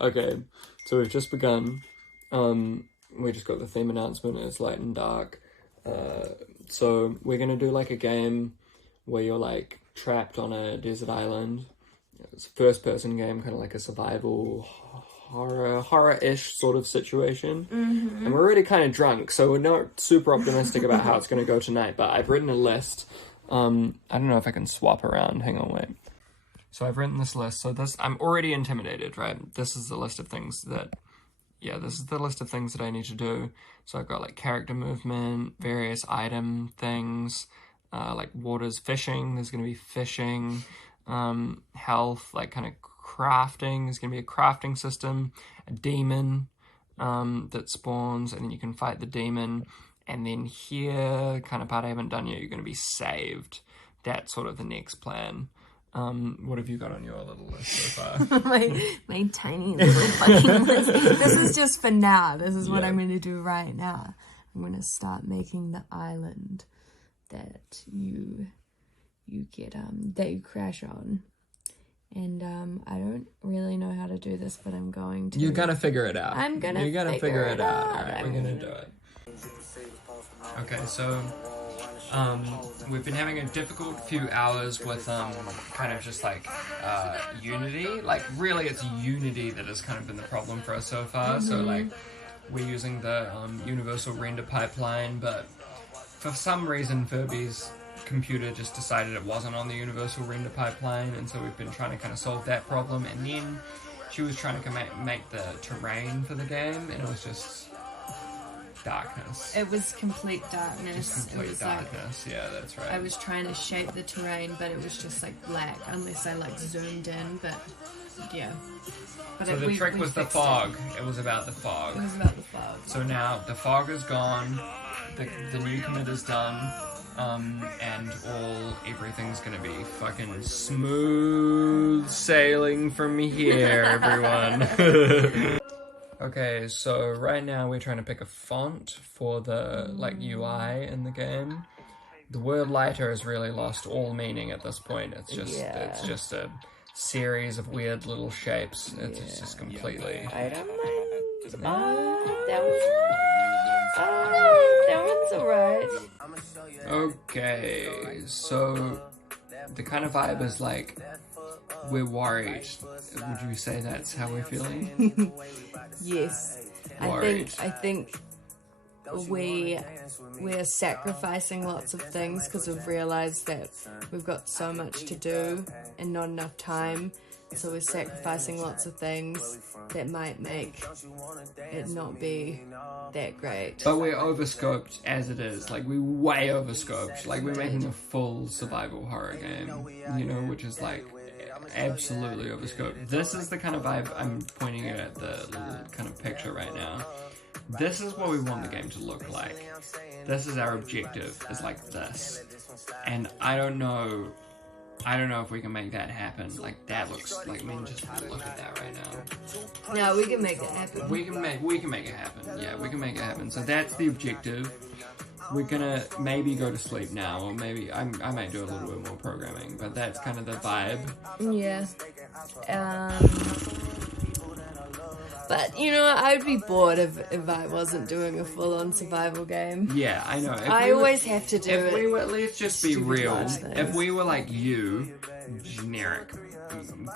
Okay, so we've just begun. We just got the theme announcement. It's light and dark. So we're gonna do like a game where you're like trapped on a desert island. It's a first-person game, kind of like a survival horror-ish sort of situation. And we're already kind of drunk, so we're not super optimistic about how it's going to go tonight, but I've written a list. I don't know if I can swap around. Hang on, wait. So I've written this list. So I'm already intimidated, right? This is the list of things that... Yeah, this is the list of things that I need to do. So I've got like character movement, various item things, like water's fishing. There's going to be fishing. Health, like kind of crafting. There's going to be a crafting system, a demon that spawns, and then you can fight the demon. And then here, kind of part I haven't done yet, you're going to be saved. That's sort of the next plan. What have you got on your little list so far? my tiny little fucking list. This is just for now. This is what I'm going to do right now. I'm going to start making the island that you get that you crash on, and I don't really know how to do this, but I'm going to. You're gonna figure it out. You're gonna figure it out. All right, we're gonna do it. Okay, so we've been having a difficult few hours with kind of just like Unity. Like really, it's Unity that has kind of been the problem for us so far. So like we're using the universal render pipeline, but for some reason Ferby's computer just decided it wasn't on the universal render pipeline, and so we've been trying to kind of solve that problem. And then she was trying to make the terrain for the game, and it was just darkness. It was complete darkness. Just complete darkness. Like, yeah, that's right. I was trying to shape the terrain, but it was just like black unless I like zoomed in. But yeah. But so the trick was the fog. It was about the fog. It was about the fog. So now the fog is gone. The new commit is done. And everything's gonna be fucking smooth sailing from here, everyone. Okay, so right now we're trying to pick a font for the like UI in the game. The word lighter has really lost all meaning at this point. It's just a series of weird little shapes. It's just completely. I don't mind. That one's alright. Okay, so the kind of vibe is like we're worried. Would you say that's how we're feeling? Yes. Worried. I think we're sacrificing lots of things because we've realized that we've got so much to do and not enough time. So we're sacrificing lots of things that might make it not be that great. But we're overscoped as it is. Like, we're way overscoped. Like, we're making a full survival horror game, you know, which is like absolutely overscoped. This is the kind of vibe I'm pointing at the little kind of picture right now. This is what we want the game to look like. This is our objective, is like this. And I don't know if we can make that happen. Like, that looks like, I mean, just look at that right now. No, we can make that happen. We can make it happen. Yeah, we can make it happen. So that's the objective. We're gonna maybe go to sleep now, or maybe I might do a little bit more programming, but that's kind of the vibe. Yeah. But, you know, I'd be bored if I wasn't doing a full-on survival game. Yeah, I know. I always have to do it. If we were, let's just be real. If we were like you, generic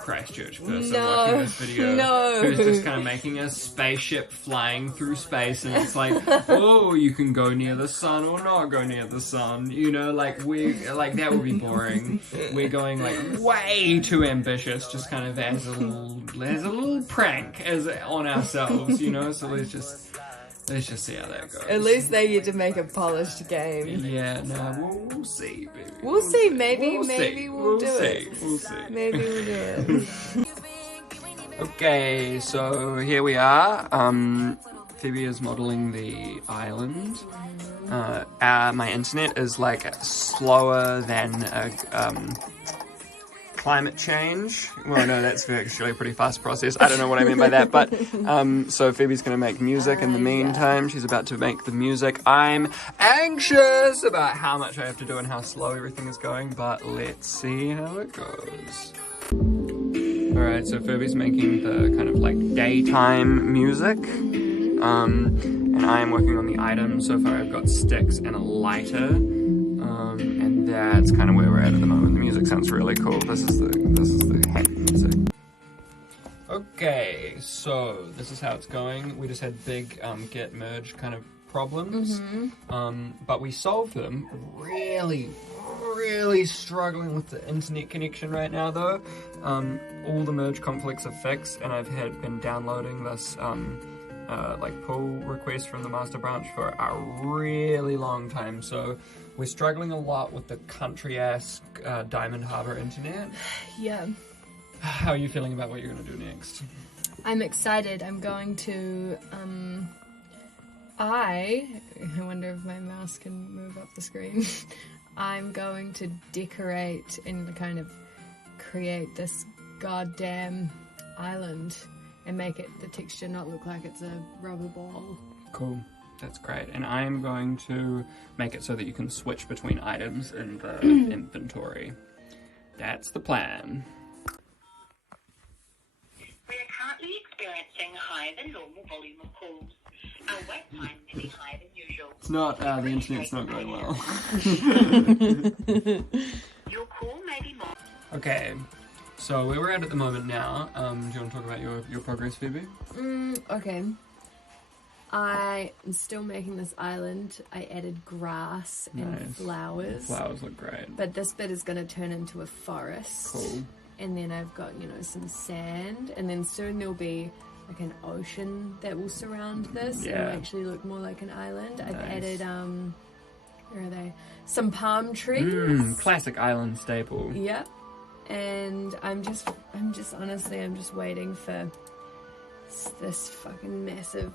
Christchurch person watching this video, who's just kind of making a spaceship flying through space, and it's like, oh, you can go near the sun or not go near the sun, you know, like that would be boring. We're going like way too ambitious, just kind of as a little prank on ourselves, you know. So let's just see how that goes. At least they get to make a polished game. Yeah, no, we'll see, baby. We'll see. Maybe we'll do it. We'll see. Maybe we'll do it. Okay, so here we are. Phoebe is modeling the island. My internet is like slower than climate change. Well, no, that's actually a pretty fast process. I don't know what I mean by that, but so Phoebe's gonna make music in the meantime. She's about to make the music. I'm anxious about how much I have to do and how slow everything is going, but let's see how it goes. Alright, so Ferby's making the kind of like daytime music. And I am working on the items. So far I've got sticks and a lighter. And that's kind of where we're at the moment. The music sounds really cool. This is the happy music. Okay, so this is how it's going. We just had big get merge kind of problems. But we solved them. Really struggling with the internet connection right now though. All the merge conflicts are fixed, and I've been downloading this like pull request from the master branch for a really long time. So we're struggling a lot with the country-ass Diamond Harbour internet. Yeah. How are you feeling about what you're going to do next? I'm excited. I'm going to, I wonder if my mouse can move up the screen. I'm going to decorate and kind of create this goddamn island and make the texture not look like it's a rubber ball. Cool. That's great. And I am going to make it so that you can switch between items in the inventory. That's the plan. We are currently experiencing higher than normal volume of calls. Our wait time may be higher than usual. It's not, the internet's not going well. Your call may be more. Okay, so where we're at the moment now, do you want to talk about your progress, Phoebe? Okay. I am still making this island. I added grass and flowers. Flowers look great. But this bit is going to turn into a forest. Cool. And then I've got, you know, some sand. And then soon there'll be like an ocean that will surround this. Yeah. It'll actually look more like an island. I've added, where are they? Some palm trees. Classic island staple. Yep. And I'm just honestly, I'm just waiting for this fucking massive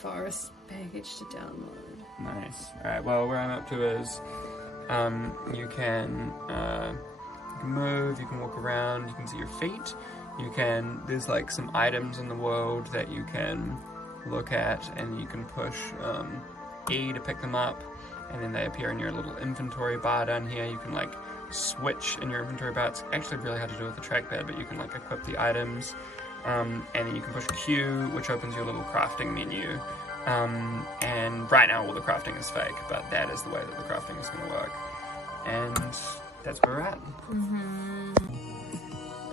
forest package to download. Nice. Alright, well, where I'm up to is, you can move, you can walk around, you can see your feet, there's like some items in the world that you can look at, and you can push E to pick them up, and then they appear in your little inventory bar down here. You can like switch in your inventory bar. It's actually really hard to do with the trackpad, but you can like equip the items, and then you can push Q, which opens your little crafting menu. And right now all the crafting is fake, but that is the way that the crafting is going to work. And that's where we're at.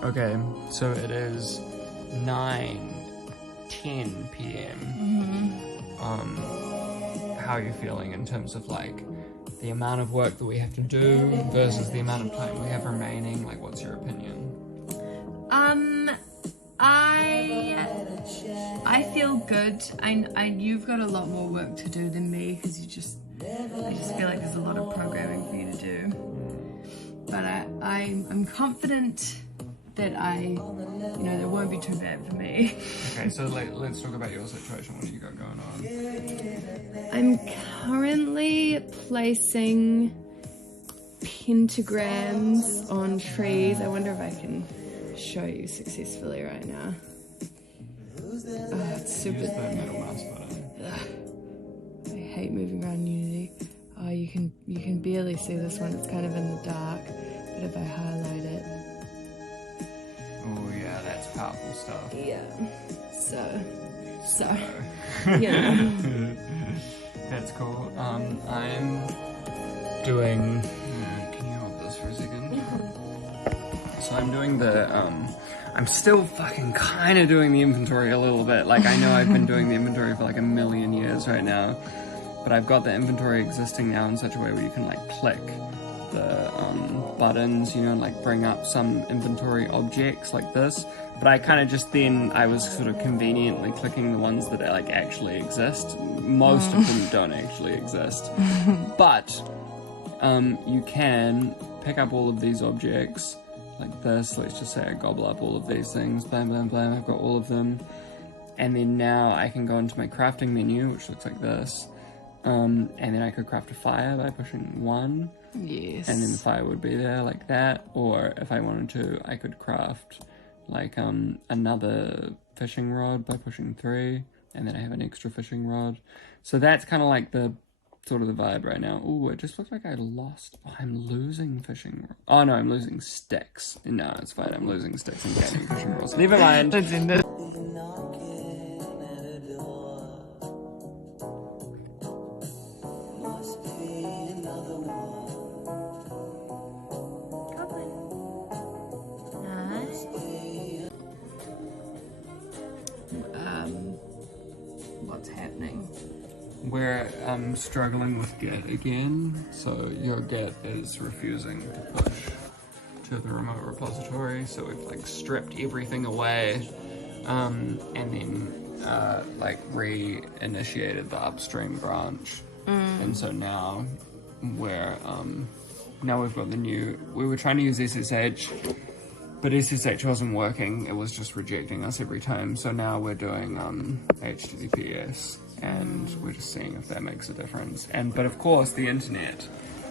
Okay, so it is 9:10 p.m. How are you feeling in terms of like the amount of work that we have to do versus the amount of time we have remaining? Like, what's your opinion? I feel good. You've got a lot more work to do than me, because I just feel like there's a lot of programming for you to do. But I'm confident that it won't be too bad for me. Okay, so let's talk about your situation. What do you got going on? I'm currently placing pentagrams on trees. I wonder if I can show you successfully right now. Oh, it's super. Use the middle mouse button. I hate moving around Unity. Oh, you can barely see this one. It's kind of in the dark. But if I highlight it. Oh yeah, that's powerful stuff. Yeah. So. Yeah. That's cool. I'm doing. Can you hold this for a second? So I'm doing the. I'm still fucking kind of doing the inventory a little bit. Like, I know I've been doing the inventory for like a million years right now, but I've got the inventory existing now in such a way where you can like click the buttons, you know, and like bring up some inventory objects like this. But I kind of I was sort of conveniently clicking the ones that like actually exist. Most of them don't actually exist. But you can pick up all of these objects like this. Let's just say I gobble up all of these things, blam, blam, blam, I've got all of them. And then now I can go into my crafting menu, which looks like this. And then I could craft a fire by pushing 1. Yes. And then the fire would be there like that. Or if I wanted to, I could craft like another fishing rod by pushing 3. And then I have an extra fishing rod. So that's kind of like the sort of the vibe right now. Oh, it just looks like I'm losing fishing rods. Oh no, I'm losing sticks. No, it's fine. I'm losing sticks and gaining fishing rods. Never mind. Let's end it. What's happening? We're struggling with Git again, so your Git is refusing to push to the remote repository, so we've like stripped everything away, and then like reinitiated the upstream branch, and so now we're now we've got the new. We were trying to use SSH, but SSH wasn't working. It was just rejecting us every time. So now we're doing HTTPS, and we're just seeing if that makes a difference. But of course, the internet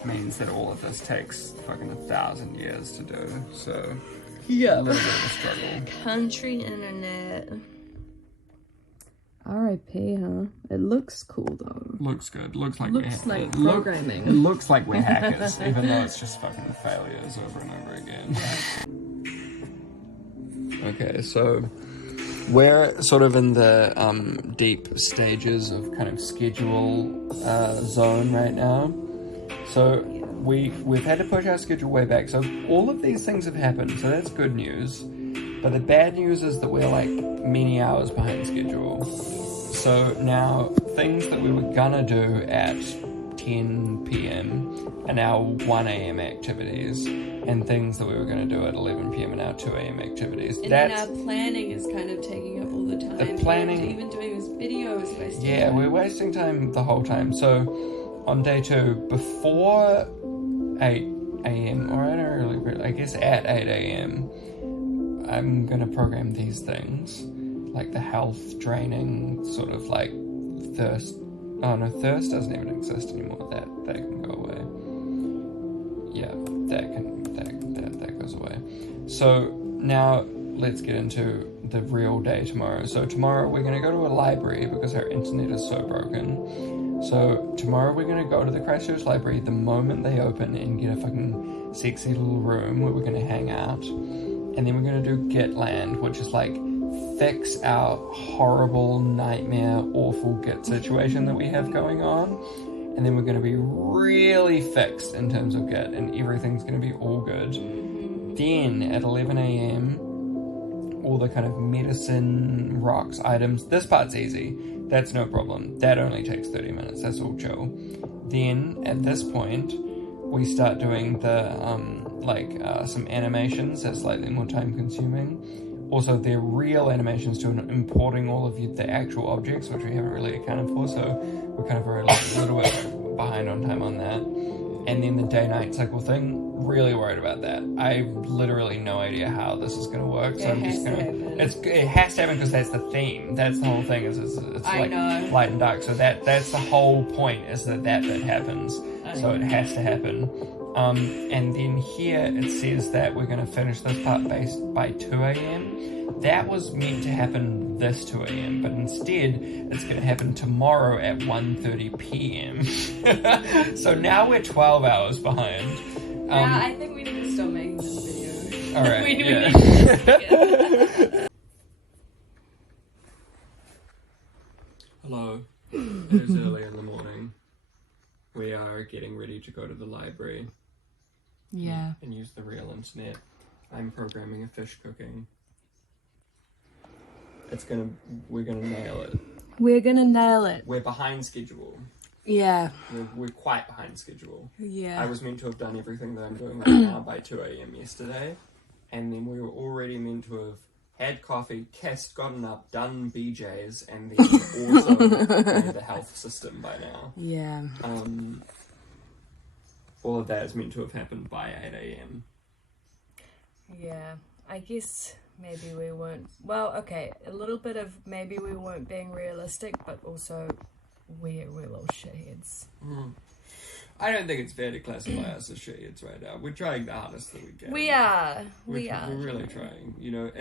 means that all of this takes fucking 1,000 years to do. So Yeah. a little bit of a struggle. Country internet. R.I.P. Huh? It looks cool though. Looks good. Looks like Looks we're like programming. It looks like we're hackers, even though it's just fucking failures over and over again. Okay, so we're sort of in the deep stages of kind of schedule zone right now. So we've had to push our schedule way back. So all of these things have happened, so that's good news. But the bad news is that we're like many hours behind schedule. So now things that we were gonna do at 10 p.m. are now 1 a.m. activities, and things that we were going to do at 11 p.m. are now 2 a.m. activities. And then our planning is kind of taking up all the time. The planning... And even doing this video is wasting time. Yeah, we're wasting time the whole time. So on day 2, before 8 a.m., or I guess at 8 a.m., I'm going to program these things, like the health draining, sort of like thirst. Oh no, thirst doesn't even exist anymore. That can go away. Yeah, that goes away. So now let's get into the real day tomorrow. So tomorrow we're gonna go to a library because our internet is so broken. So tomorrow we're gonna go to the Christchurch Library the moment they open and get a fucking sexy little room where we're gonna hang out. And then we're gonna do Gitland, which is like fix our horrible, nightmare, awful Git situation that we have going on. And then we're going to be really fixed in terms of Git, and everything's going to be all good. Then at 11 a.m, all the kind of medicine, rocks, items, this part's easy. That's no problem. That only takes 30 minutes. That's all chill. Then at this point, we start doing the, some animations that's slightly more time consuming. Also, they're real animations to importing all of the actual objects, which we haven't really accounted for, so we're kind of a little bit behind on time on that. And then the day-night cycle thing, really worried about that. I have literally no idea how this is going to work, so I'm just going to... It has to happen because that's the theme. That's the whole thing, it's like light and dark. So that's the whole point, is that bit happens. So it has to happen. And then here it says that we're going to finish this part by 2 a.m. That was meant to happen this 2 a.m. but instead it's going to happen tomorrow at 1:30 p.m. So now we're 12 hours behind. Yeah, I think we need to stop making this video. Alright, Hello. It is early in the morning. We are getting ready to go to the library. Yeah. And use the real internet. I'm programming a fish cooking. We're gonna nail it. We're gonna nail it. We're behind schedule. Yeah. We're quite behind schedule. Yeah. I was meant to have done everything that I'm doing right now by 2 a.m. yesterday. And then we were already meant to have had coffee, gotten up, done BJs, and then also made the health system by now. Yeah. All of that is meant to have happened by 8 a.m. Yeah. I guess maybe we weren't... Well, okay, a little bit of maybe we weren't being realistic, but also we're little shitheads. I don't think it's fair to classify us as shitheads right now. We're trying the hardest that we can. We are. We're really trying. You know,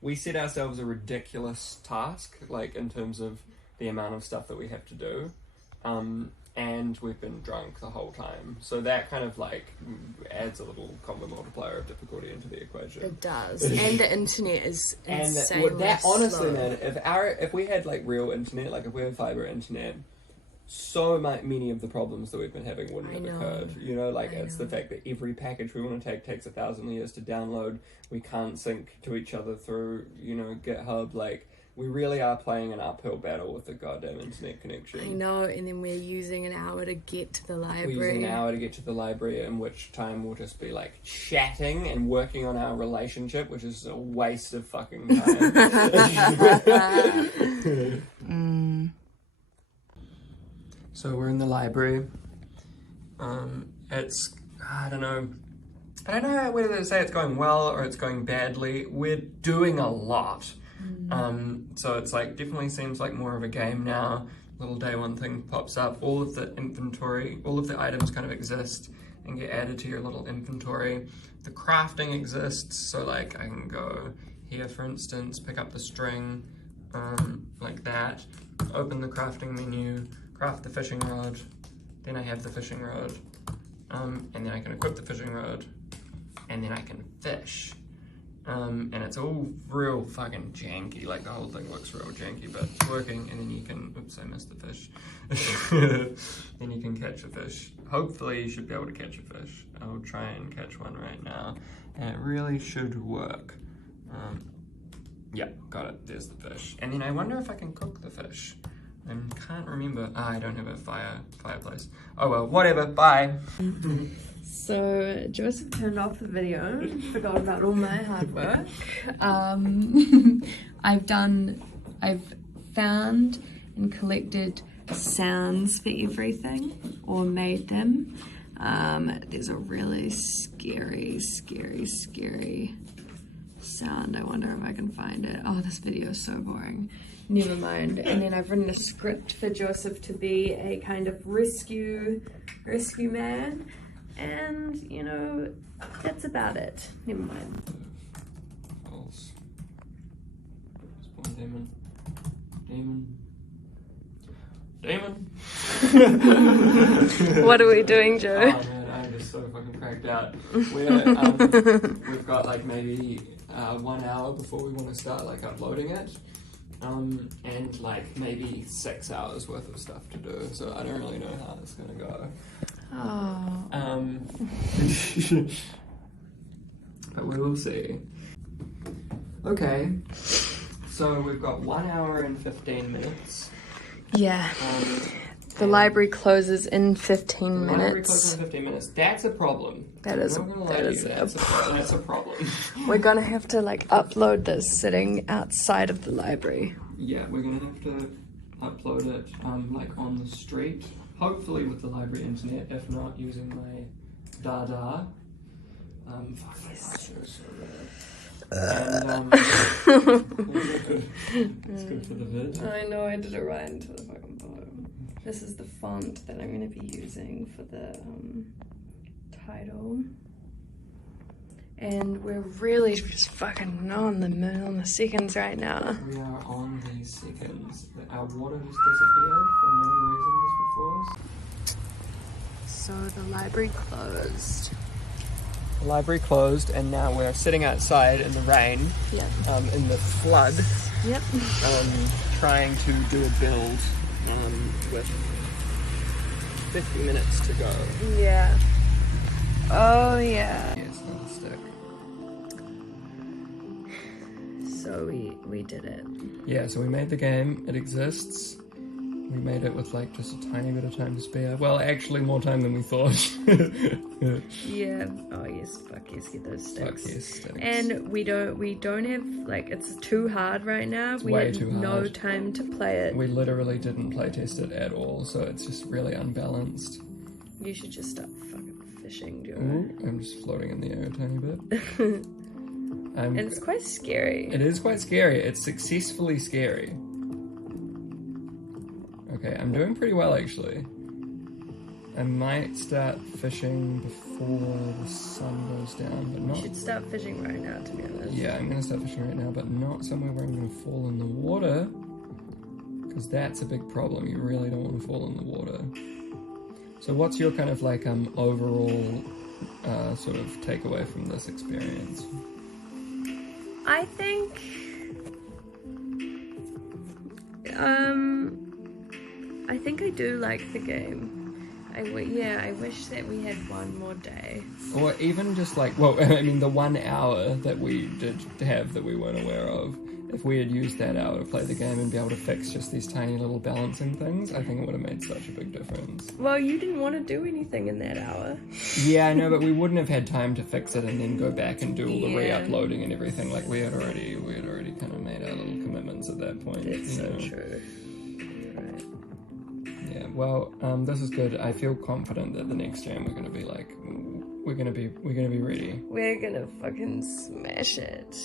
we set ourselves a ridiculous task, like in terms of the amount of stuff that we have to do. and we've been drunk the whole time. So that kind of like adds a little combo multiplier of difficulty into the equation. It does. And the internet is insane. And that honestly, man, if we had like real internet, like if we had fiber internet, so many of the problems that we've been having wouldn't have occurred. You know, like it's the fact that every package we want to take takes 1,000 years to download. We can't sync to each other through, you know, GitHub. Like, we really are playing an uphill battle with the goddamn internet connection. I know, and then we're using an hour to get to the library. We're using an hour to get to the library, in which time we'll just be like chatting and working on our relationship, which is a waste of fucking time. So we're in the library. It's, I don't know whether to say it's going well or it's going badly. We're doing a lot. So it's like, definitely seems like more of a game now. Little day one thing pops up. All of the inventory, all of the items kind of exist and get added to your little inventory. The crafting exists, so like I can go here, for instance, pick up the string, like that, open the crafting menu, craft the fishing rod, then I have the fishing rod, and then I can equip the fishing rod, and then I can fish. And it's all real fucking janky, like the whole thing looks real janky, but it's working, and then you can, oops, I missed the fish. Then you can catch a fish. Hopefully you should be able to catch a fish. I'll try and catch one right now, and it really should work. Yeah, got it, there's the fish. And then I wonder if I can cook the fish. I can't remember. I don't have a fireplace. Oh well, whatever, bye. So Joseph turned off the video, forgot about all my hard work. I've found and collected sounds for everything, or made them. There's a really scary sound. I wonder if I can find it. Oh, this video is so boring. Never mind. And then I've written a script for Joseph to be a kind of rescue man. And, you know, that's about it. Never mind. False. Demon. What are we doing, Joe? Oh man, I'm just so fucking cracked out. We've got like maybe 1 hour before we want to start like uploading it. And like maybe 6 hours worth of stuff to do, so I don't really know how it's gonna go. Oh. But we will see. Okay, so we've got 1 hour and 15 minutes. Yeah. The library closes in 15 minutes. The library closes in 15 minutes. That's a problem. That's a problem. We're gonna have to like upload this sitting outside of the library. Yeah, we're gonna have to upload it like on the street. Hopefully with the library internet, if not using my Dada. Fuck, my posture is so bad. And it's good for the vid. I know, I did it right into the fucking bottom. This is the font that I'm going to be using for the title. And we're really just fucking on the seconds right now. We are on the seconds. Our water just disappeared for no reason just before us. So the library closed. The library closed, and now we're sitting outside in the rain. Yep. In the flood. Yep. Trying to do a build with 50 minutes to go. Yeah. Oh yeah. Yeah, it's not a stick. So we did it. Yeah, so we made the game. It exists. We made it with like just a tiny bit of time to spare. Well, actually more time than we thought. Yeah. Oh yes. Fuck yes. Get those sticks. Fuck yes, sticks. And we don't have like, it's too hard right now. It's we way had too no hard. time to play it. We literally didn't play test it at all, so it's just really unbalanced. You should just start fucking fishing, Joe. Ooh, I'm just floating in the air a tiny bit. And it's quite scary. It is quite scary. It's successfully scary. Okay, I'm doing pretty well actually. I might start fishing before the sun goes down, but not... You should start fishing right now, to be honest. Yeah, I'm gonna start fishing right now, but not somewhere where I'm gonna fall in the water. Because that's a big problem. You really don't want to fall in the water. So what's your kind of like overall sort of takeaway from this experience? I think I do like the game. I wish that we had one more day. Or even just like, well, I mean, the 1 hour that we did have that we weren't aware of, if we had used that hour to play the game and be able to fix just these tiny little balancing things, I think it would have made such a big difference. Well, you didn't want to do anything in that hour. Yeah, I know, but we wouldn't have had time to fix it and then go back and do all the re-uploading and everything. Like, we had already kind of made our little commitments at that point. That's so true. Yeah, well, this is good. I feel confident that the next jam we're gonna be like, we're gonna be ready. We're gonna fucking smash it.